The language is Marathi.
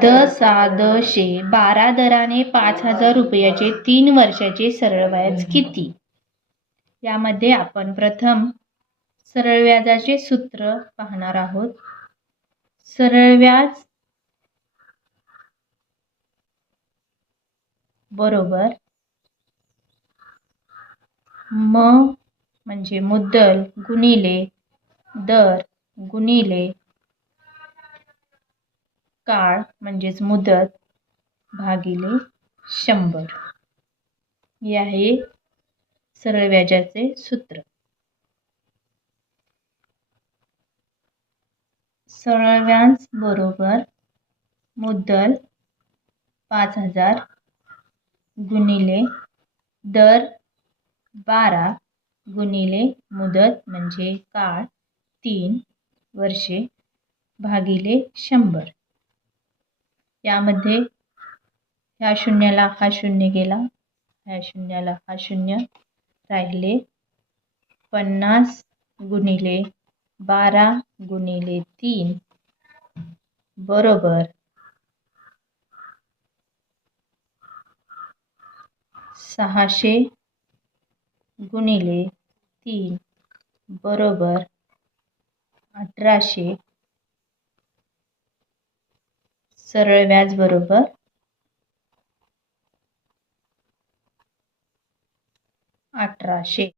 द 12 दराने 5,000 रुपयाचे 3 वर्षाचे सरळ व्याज किती? यामध्ये आपण प्रथम सरळ व्याजाचे सूत्र पाहणार आहोत. सरळ व्याज बरोबर म म्हणजे मुद्दल गुणिले दर गुणिले काळ म्हणजेच मुदत भागिले 100. हे आहे सरळ व्याजाचे सूत्र. सरळ व्याज बरोबर मुद्दल 5,000 गुणिले दर 12 गुणिले मुदत म्हणजे काळ 3 वर्षे भागिले 100. यामध्ये ह्या शून्याला हा शून्य गेला, ह्या शून्याला हा शून्य राहिले. 50 गुणिले 12 गुणिले 3 बरोबर 600 गुणिले 3 बरोबर 1800. सरळ व्याज बरोबर 1800.